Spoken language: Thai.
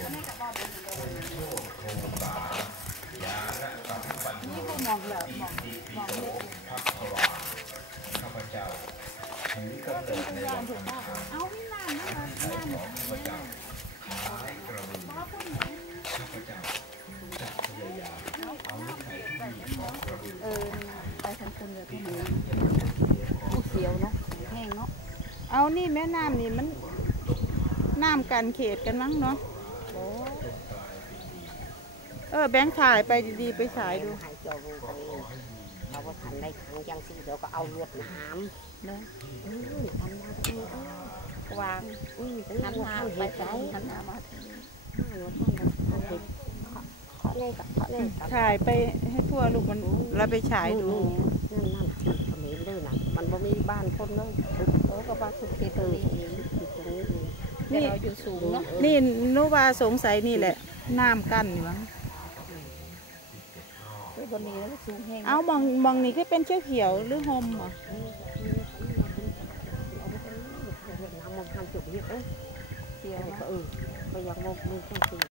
นี่ก็มองแบบมองมองเล็กข้าพเจ้าถือกำเนิดในวันอังคารเอาไม่น้าเจ้าะบือข้าเจ้าะเอาะเออไปทันคุพี่หนูผู้เขียวเนาะแห้งเนาะเอานี่แม่น้ำนี่มันน้ำกันเขตกันมั้งเนาะ เออแบงค์ถ่ายไปดีๆ ไปฉายดูหายเจ้ารู้กันเองเราก็ทันได้ทางจังสีเดี๋ยวก็เอาลวดหนามเนาะอืมทันมาทีเออวางอืมถึงหันหัวหน้าข้างไปเห็ดไกใจลหันหน้ามาทางนี้หัวข้างข้างเห็ดเคาะแน่กับเคาะแน่กันถ่ายไปให้ทั่วลูกมันเราไปฉายดูนั่นนั่นเขมรเลยนะมันบ่มีบ้านคนเลยเออก็ว่าสุดเขตเอตรงอนี้อยู่ตรงนี้ เองแต่เราอยู่สูงเนาะนี่นุว่าสงสัยนี่แหละน้ำกั้นนี่มั้งคือบนนี้แล้วสูงแห้งเอามองมองนี่ก็เป็นเขียวเขียวๆหรือหมเหรอเอาไปเป็นน้ำมันทำจุกเห็ดเอ้ยเสียวก็เออไปยังมองมือจังสี